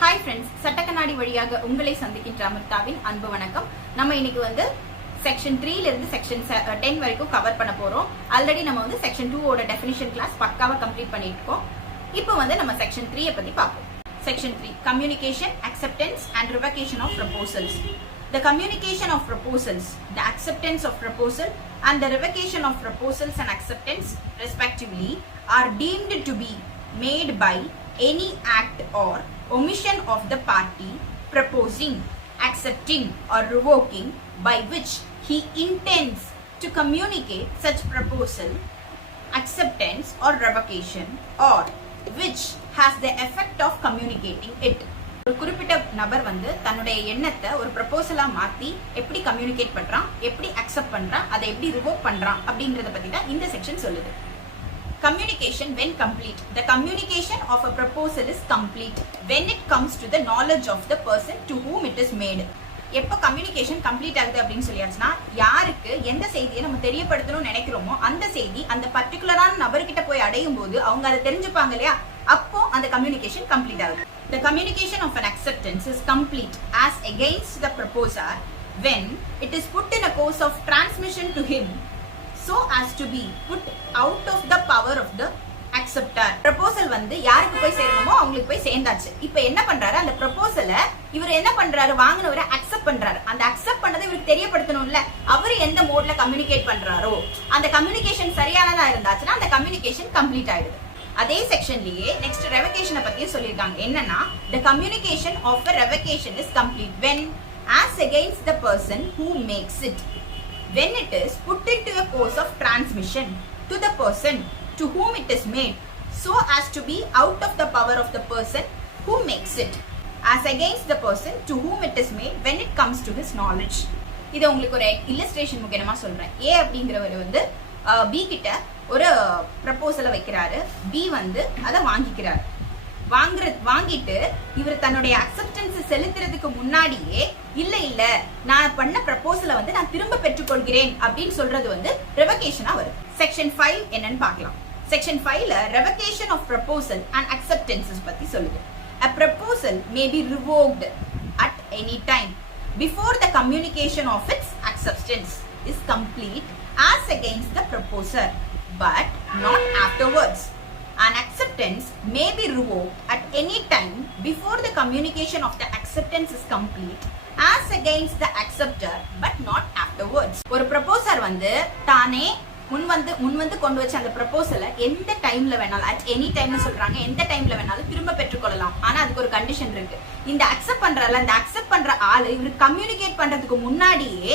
Hi friends, சட்டக்கண்ணாடி வழியாக உங்களை சந்திக்கின்ற அமிர்தாவின் அன்பு வணக்கம். நம்ம இன்னைக்கு வந்து செக்ஷன் 3ல இருந்து செக்ஷன் 10 வரைக்கும் கவர் பண்ண போறோம். ஆல்ரெடி நம்ம வந்து செக்ஷன் 2 ஓட டெஃபினிஷன் கிளாஸ் பக்காவா கம்ப்ளீட் பண்ணிட்டு இருக்கோம். இப்போ வந்து நம்ம செக்ஷன் 3 பத்தி பார்ப்போம். Section 3 communication, acceptance and revocation of proposals. The communication of proposals, the acceptance of proposal and the revocation of proposals and acceptance respectively are deemed to be made by any act or omission of the party proposing, accepting or revoking by which he intends to communicate such proposal, acceptance or revocation, or which has the effect of communicating it. ஒரு குறிப்பிட்ட நபர் வந்து தன்னுடைய எண்ணத்தை ஒரு ப்ரொபோசலா மாத்தி எப்படி communicate பண்றான், எப்படி அக்செப்ட் பண்றான், அதை எப்படி ரிவோக் பண்றான் அப்படின்றத பத்தி தான் இந்த செக்ஷன் சொல்லுது. Communication when complete. The communication of a proposal is complete when it comes to the knowledge of the person to whom it is made. எப்போ கம்யூனிகேஷன் கம்ப்ளீட் ஆகுது அப்படின்னு சொல்லியாச்சுன்னா, யாருக்கு எந்த செய்தியை நம்ம தெரியப்படுத்தணும்னு நினைக்கிறோமோ அந்த செய்தி அந்த பர்டிகுலரான நபர்கிட்ட போய் அடையும் போது அவங்க அதை தெரிஞ்சுப்பாங்க இல்லையா, அப்போ அந்த கம்யூனிகேஷன் கம்ப்ளீட் ஆகுது. The communication of an acceptance is complete as against the proposer when it is put in a course of transmission to him so as to be put out of the power of the acceptor. proposal வந்து யாருக்கு போய் சேரணுமோ அவங்களுக்கு போய் சேர்ந்தாச்சு. இப்போ என்ன பண்றாரு, அந்த ப்ரொபோசலை இவர் என்ன பண்றாரு, வாங்கினவரை அக்செப்ட் பண்றாரு. அந்த அக்செப்ட் பண்ணதை இவருக்கு தெரியப்படுத்தணும்ல, அவர் எந்த மோட்ல கம்யூனிகேட் பண்றாரோ அந்த கம்யூனிகேஷன் சரியானதா இருந்தாச்சுன்னா அந்த கம்யூனிகேஷன் கம்ப்ளீட் ஆயிடுது. அதே செக்ஷன்லயே நெக்ஸ்ட் ரெவகேஷனை பத்தியும் சொல்லியிருக்காங்க. என்னன்னா, the communication of a revocation is complete when as against the person who makes it, when it is put into a course of transmission to the person to whom it is made so as to be out of the power of the person who makes it, as against the person to whom it is made when it comes to his knowledge. இது உங்களுக்கு ஒரு illustration முக்கியமா சொல்றேன். ஏ அப்படிங்கிறவர் வந்து B கிட்ட ஒரு ப்ரப்போசலை வைக்கிறாரு. பி வந்து அதை வாங்கிக்கிறாரு. வாங்கிட்டு இவர் தன்னுடைய அக்செப்டன்ஸ் செலுத்துறதுக்கு முன்னாடியே இல்ல நான் பண்ண ப்ரப்போசலை வந்து நான் திரும்ப பெற்றுக்கொள்கிறேன் அப்படின்னு சொல்றது வந்து ரெவகேஷனா வருது. செக்ஷன் 5 என்னன்னு பார்க்கலாம். Section 5ல revocation of proposal and அக்செப்டன்சஸ் பத்தி சொல்லுது. A proposal may be revoked at any time before the communication of its acceptance is complete as against the proposer, but not afterwards. An acceptance may be revoked at any time before the communication of the acceptance is complete as against the acceptor, but not afterwards. ஒரு proposer வந்து தானே முன்வந்து கொண்டு வச்ச அந்த ப்ரொபோசலை எந்த டைம்ல வேணாலும், அட் எனி டைம்னு சொல்றாங்க, எந்த டைம்ல வேணாலும் திரும்ப பெற்றுக்கொள்ளலாம். ஆனா அதுக்கு ஒரு கண்டிஷன் இருக்கு. இந்த அக்செப்ட் பண்ற ஆளு இவரு கம்யூனிகேட் பண்றதுக்கு முன்னாடியே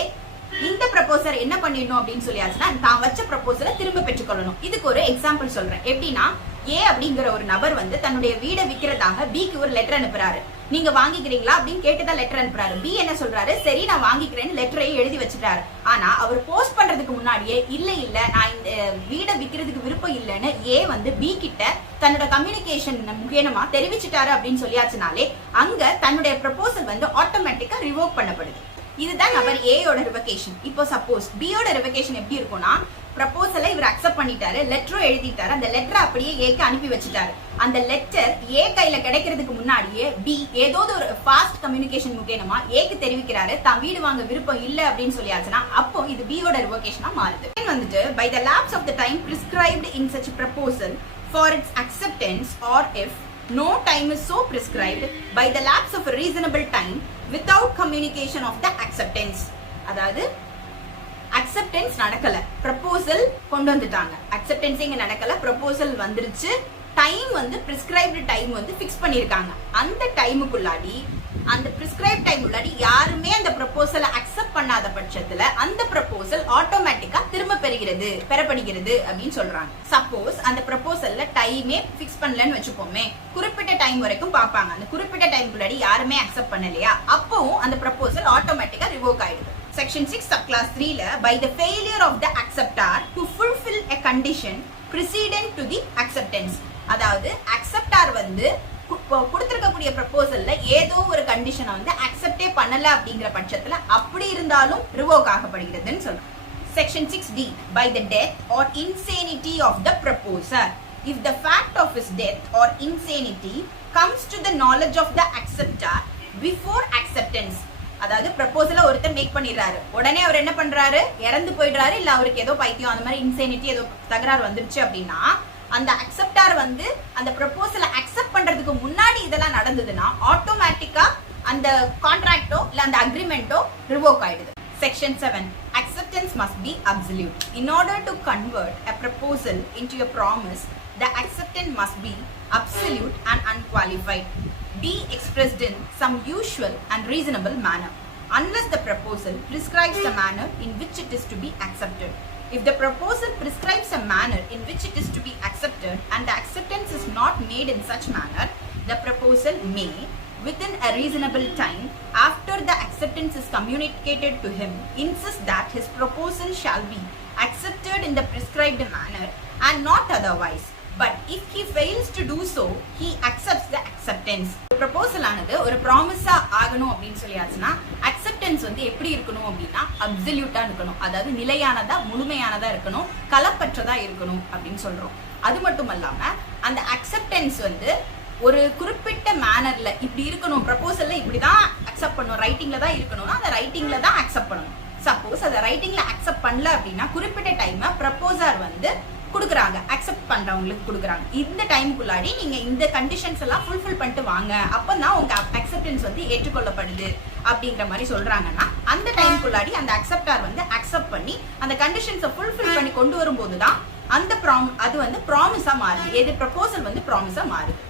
இந்த ப்ரொபோசர் என்ன பண்ணிடணும் அப்படின்னு சொல்லியாச்சுன்னா, தான் வச்ச ப்ரொபோசலை திரும்ப பெற்றுக்கொள்ளணும். இதுக்கு ஒரு எக்ஸாம்பிள் சொல்றேன். எப்படின்னா, ஏ அப்படிங்கிற ஒரு நபர் வந்து தன்னுடைய வீடை விற்கிறதாக பிக்கு ஒரு லெட்டர் அனுப்புறாரு. நீங்க வாங்கிக்கிறீங்களா அப்படின்னு கேட்டுதான் லெட்டர் அனுப்புறாரு. பி என்ன சொல்றாரு, சரி நான் வாங்கிக்கிறேன்னு லெட்டரையும் எழுதி வச்சுட்டாரு. ஆனா அவர் போஸ்ட் பண்றதுக்கு முன்னாடியே இல்ல நான் இந்த வீடை விற்கிறதுக்கு விருப்பம் இல்லைன்னு ஏ வந்து பி கிட்ட தன்னோட கம்யூனிகேஷன் முக்கியமா தெரிவிச்சுட்டாரு அப்படின்னு சொல்லியாச்சுனாலே அங்க தன்னுடைய ப்ரொபோசல் வந்து ஆட்டோமேட்டிக்கா ரிவோக் பண்ணப்படுது. இதுதான் நபர் ஏயோட ரிவகேஷன். இப்போ சப்போஸ் பியோட ரிவகேஷன் எப்படி இருக்கும்னா, ப்ரொபோசலை இவர் அக்செப்ட் பண்ணிட்டாரு, லெட்டரும் எழுதிட்டாரு, அந்த லெட்டரை அப்படியே ஏக்கு அனுப்பி வச்சுட்டாரு. அந்த லெட்டர் ஏ கையில கிடைக்கிறதுக்கு முன்னாடியே பி ஏதோ ஒரு ஃபாஸ்ட் கம்யூனிகேஷன் முக்கியமா ஏக்கு தெரிவிக்கிறாரு தான் வீடு வாங்க விருப்பம் இல்ல அப்படின்னு சொல்லியாச்சுன்னா அப்போ இது பியோட ரிவகேஷனா மாறுது. வந்துட்டு by the lapse of the time prescribed in such a proposal for its acceptance, or if no time is so prescribed by the lapse of a reasonable time without communication of the acceptance. அதாவது acceptance நடக்கல, proposal கொண்டு வந்துட்டாங்க, acceptance இங்க நடக்கல, proposal வந்துருச்சு, time வந்து prescribed time வந்து fix பண்ணிருக்காங்க. அந்த டைமுக்குள்ளாடி, அந்த பிரிஸ்கிரைப் டைம் உள்ளாடி யாருமே அந்த ப்ரொபோசலை அக்செப்ட் பண்ணாத பட்சத்துல அந்த ப்ரொபோசல் ஆட்டோமேட்டிக்கா திரும்ப பெறப்படுகிறது அப்படின்னு சொல்றாங்க. சப்போஸ் அந்த ப்ரொபோசல்ல டைமே ஃபிக்ஸ் பண்ணலன்னு வச்சுப்போமே, குறிப்பிட்ட டைம் வரைக்கும் பார்ப்பாங்க. அந்த குறிப்பிட்ட டைமுக்குள்ளாடி யாருமே அக்செப்ட் பண்ணலையா, அப்பவும் அந்த ப்ரொபோசல் ஆட்டோமேட்டிக்கா ரிவோக் ஆயிடுது. Section 6 subclass 3ல by the failure of the acceptor to fulfill a condition precedent to the acceptance, அதாவது அக்செப்டார் வந்து கொடுத்திருக்கக்கூடிய ப்ரொபோசல்ல ஏதோ ஒரு கண்டிஷனை வந்து அக்செப்டே பண்ணல அப்படிங்கிற பட்சத்துல அப்படி இருந்தாலும் ரிவோக் ஆகப்படுகிறதுன்னு சொல்றோம். Section 6D by the death or insanity of the proposer. If the fact of his death or insanity comes to the knowledge of the acceptor before acceptance. அதாவது ப்ரப்போசலை ஒருத்தர் மேக் பண்ணிடுறாரு, உடனே அவர் என்ன பண்றாரு, இறந்து போயிடுறாரு, இல்ல அவருக்கு ஏதோ பைத்தியம் அந்த மாதிரி இன்சேனிட்டி ஏதோ தகராறு வந்துருச்சு அப்படின்னா அந்த அக்செப்டார் வந்து அந்த ப்ரப்போசலை அக்செப்ட் பண்றதுக்கு முன்னாடி இதெல்லாம் நடந்ததுன்னா ஆட்டோமேட்டிக்கா அந்த கான்ட்ராக்டோ இல்ல அந்த அக்ரிமெண்டோ ரிவோக் ஆயிடுது. Section 7. Acceptance must be absolute. In order to convert a proposal into a promise, the acceptance must be absolute and unqualified. Be expressed in some usual and reasonable manner, unless the proposal prescribes the manner in which it is to be accepted. If the proposal prescribes a manner in which it is to be accepted and the acceptance is not made in such manner, the proposal may, within a reasonable time after the acceptance is communicated to him, insist that his proposal shall be accepted in the prescribed manner and not otherwise. But if he fails to do so, he accepts the acceptance. Proposal ஆனது ஒரு ப்ராமிஸா ஆகணும் அப்படின்னு சொல்லியாச்சுன்னா acceptance வந்து எப்படி இருக்கணும் அப்படின்னா அப்சல்யூட்டா இருக்கணும், அதாவது நிலையானதா முழுமையானதா இருக்கணும், கலப்பற்றதா இருக்கணும் அப்படின்னு சொல்றோம். அது மட்டும் இல்லாம அந்த அக்செப்டன்ஸ் வந்து ஒரு குறிப்பிட்ட மேனர்ல இப்படி இருக்கணும், ப்ரப்போசல்ல இப்படிதான் அக்செப்ட் பண்ணணும், ரைட்டிங்ல தான் இருக்கணும்னா அந்த ரைட்டிங்ல தான் அக்செப்ட் பண்ணணும். சப்போஸ் அதை ரைட்டிங்ல அக்செப்ட் பண்ணல அப்படின்னா குறிப்பிட்ட டைம் ப்ரப்போசர் வந்து கொடுக்குறாங்க, அக்செப்ட் பண்றவங்களுக்கு கொடுக்குறாங்க. இந்த டைமுக்குள்ளாடி நீங்க இந்த கண்டிஷன்ஸ் எல்லாம் ஃபுல்ஃபில் பண்ணிட்டு வாங்க, அப்பதான் உங்க அக்செப்டன்ஸ் வந்து ஏற்றுக்கொள்ளப்படுது அப்படிங்கிற மாதிரி சொல்றாங்கன்னா அந்த டைமுக்குள்ளாடி அந்த அக்செப்டார் வந்து அக்செப்ட் பண்ணி அந்த கண்டிஷன்ஸை ஃபுல்ஃபில் பண்ணி கொண்டு வரும்போது தான் அந்த அது வந்து ப்ராமிஸா மாறுது. எது ப்ரப்போசல் வந்து ப்ராமிஸா மாறுது.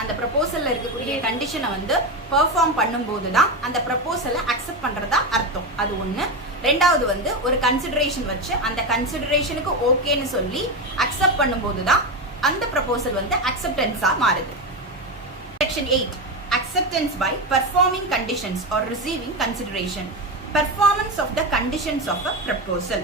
அந்த ப்ரப்போசல்ல இருக்கக்கூடிய கண்டிஷனை வந்து பெர்ஃபார்ம் பண்ணும்போது தான் அந்த ப்ரப்போசலை அக்செப்ட் பண்றதா அர்த்தம். அது ஒண்ணு. ரெண்டாவது வந்து ஒரு கன்சிடரேஷன் வச்சு அந்த கன்சிடரேஷனுக்கு ஓகேன்னு சொல்லி அக்செப்ட் பண்ணும்போது தான் அந்த ப்ரப்போசல் வந்து அக்செப்டன்ஸா மாறுது. Section 8. Acceptance by performing conditions or receiving consideration. Performance of the conditions of a proposal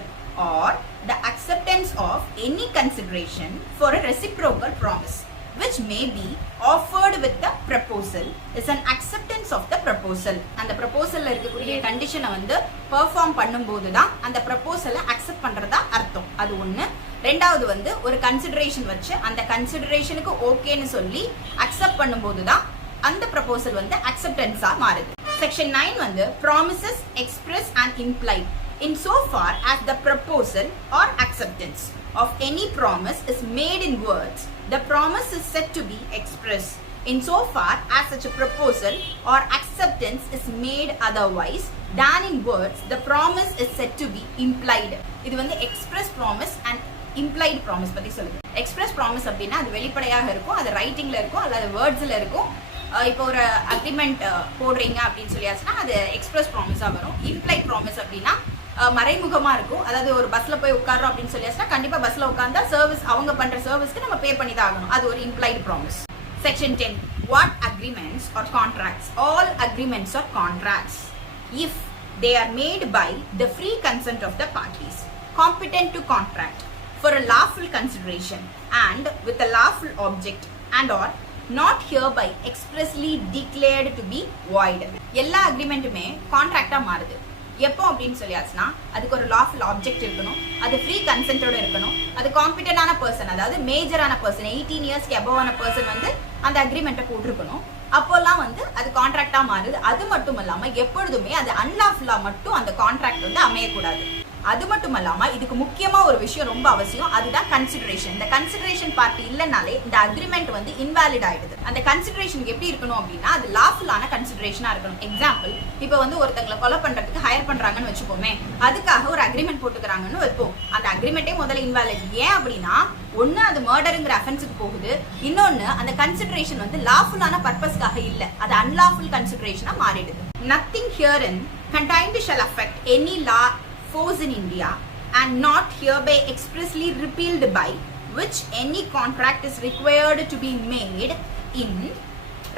or the acceptance of any consideration for a reciprocal promise which may be offered with the proposal is an acceptance of the proposal. அந்த ப்ரப்போசல்ல இருக்கக்கூடிய கண்டிஷனை வந்து perform பண்ணும்போது தான் அந்த ப்ரப்போசலை accept பண்றதா அர்த்தம். அது ஒண்ணு. ரெண்டாவது வந்து ஒரு கன்சிடரேஷன் வச்சு அந்த கன்சிடரேஷனுக்கு ஓகேன்னு சொல்லி அக்செப்ட் பண்ணும்போது தான் அந்த ப்ரப்போசல் வந்து அக்செப்டன்ஸா மாறுது. Section 9 வந்து promises express and implied. In so far as the proposal or acceptance of any promise is made in words, the promise is said to be express. In so far as such a proposal or acceptance is made otherwise than in words, the promise is said to be implied. இது வந்து express promise and implied promise பத்தி சொல்லுது. express promise அப்படின்னா அது வெளிப்படையாக இருக்கும், அது ரைட்டிங்ல இருக்கும் அல்லது வேர்ட்ஸ்ல இருக்கும். இப்போ ஒரு அக்ரிமெண்ட் போடுறீங்க அப்படின்னு சொல்லியாச்சுன்னா அது எக்ஸ்பிரஸ் ப்ராமிஸா வரும். இம்ப்ளைட் ப்ராமிஸ் அப்படின்னா மறைமுகமா இருக்கும், அதாவது ஒரு பஸ்ல போய் உட்காரோம் அப்படின்னு சொல்லியாச்சுன்னா கண்டிப்பா பஸ்ல உட்கார்ந்தா சர்வீஸ் அவங்க பண்ற சர்வீஸ்க்கு நம்ம பே பண்ணி தான் ஆகணும், அது ஒரு implied promise. Section 10. What agreements or contracts? All agreements or contracts, if they are made by the free consent of the parties competent to contract for a lawful consideration and with a lawful object and or not hereby expressly declared to be void. எல்லா அக்ரிமெண்ட்டுமே கான்ட்ராக்டா மாறுது. எப்போ அப்படின்னு சொல்லியாச்சுன்னா அதுக்கு ஒரு lawful object இருக்கணும், அது free கன்சென்ட்டோட இருக்கணும், அது காம்பிட்டன்டான பர்சன், அதாவது மேஜரான பர்சன் 18 இயர்ஸ்க்கு அபோவான பர்சன் வந்து அந்த அக்ரிமெண்ட்டை போட்டிருக்கணும். அப்போல்லாம் வந்து அது கான்ட்ராக்டா மாறுது. அது மட்டும் இல்லாம எப்பொழுதுமே அது அன்லாஃபுல்லா மட்டும் அந்த கான்ட்ராக்ட் வந்து அமையக்கூடாது. அது மட்டும் இல்லாம இதுக்கு முக்கியமா ஒரு விஷயம் ரொம்ப அவசியம், அதுதான் கன்சிடரேஷன். இந்த கன்சிடரேஷன் பார்ட்டி இல்லைனாலே இந்த அக்ரிமெண்ட் வந்து இன்வாலிட் ஆயிடுது. அந்த கன்சிடரேஷனுக்கு எப்படி இருக்கணும் அப்படின்னா அது லாஃபுல்லான கன்சிடரேஷனா இருக்கணும். எக்ஸாம்பிள், இப்போ வந்து ஒருத்தங்களை கொலை பண்றதுக்கு ஹையர் பண்றாங்கன்னு வச்சுப்போமே, அதுக்காக ஒரு அக்ரிமெண்ட் போட்டுக்கிறாங்கன்னு வைப்போம். அந்த அக்ரிமெண்டே முதல்ல இன்வாலிட். ஏன் அப்படின்னா ஒன்னு அது மர்டருங்கிற அஃபென்ஸுக்கு போகுது, இன்னொன்னு அந்த கன்சிடரேஷன் வந்து லாஃபுல்லான பர்பஸ்க்காக இல்ல, அது அன்லாஃபுல் கன்சிடரேஷனா மாறிடுது. Nothing herein contained shall affect any law force in India and not hereby expressly repealed by which any contract is required to be made in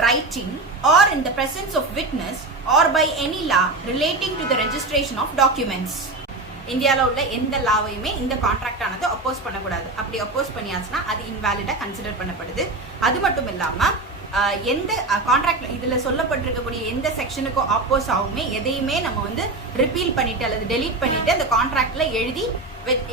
writing or in the presence of witness or by any law relating to the registration of documents. இந்தியாவில் உள்ள எந்த லாவையுமே இந்த contract ஆனது அப்போஸ் பண்ணக்கூடாது. அப்படி அப்போஸ் பண்ணியாச்சுன்னா அது இன்வாலிடா consider பண்ணப்படுது. அது மட்டும் இல்லாம எந்த கான்ட்ராக்ட் இதுல சொல்லப்பட்டிருக்கக்கூடிய எந்த செக்ஷனுக்கும் ஆப்போஸ் ஆகுமே எதையுமே நம்ம வந்து ரிப்பீல் பண்ணிட்டு அல்லது டெலீட் பண்ணிட்டு அந்த கான்ட்ராக்ட்ல எழுதி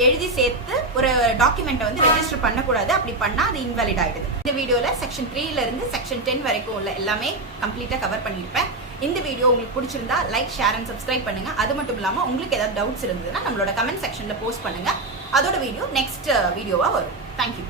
எழுதி சேர்த்து ஒரு டாக்குமெண்ட்டை வந்து ரெஜிஸ்டர் பண்ணக்கூடாது. அப்படி பண்ணா அது இன்வாலிட் ஆயிடுது. இந்த வீடியோல செக்ஷன் 3ல இருந்து செக்ஷன் 10 வரைக்கும் உள்ள எல்லாமே கம்ப்ளீட்டா கவர் பண்ணியிருப்பேன். இந்த வீடியோ உங்களுக்கு பிடிச்சிருந்தா லைக், ஷேர் அண்ட் சப்ஸ்கிரைப் பண்ணுங்க. அது மட்டும் இல்லாம உங்களுக்கு ஏதாவது டவுட்ஸ் இருந்ததுன்னா நம்மளோட கமெண்ட் செக்ஷன்ல போஸ்ட் பண்ணுங்க. அதோட வீடியோ நெக்ஸ்ட் வீடியோவா வரும். தேங்க்யூ.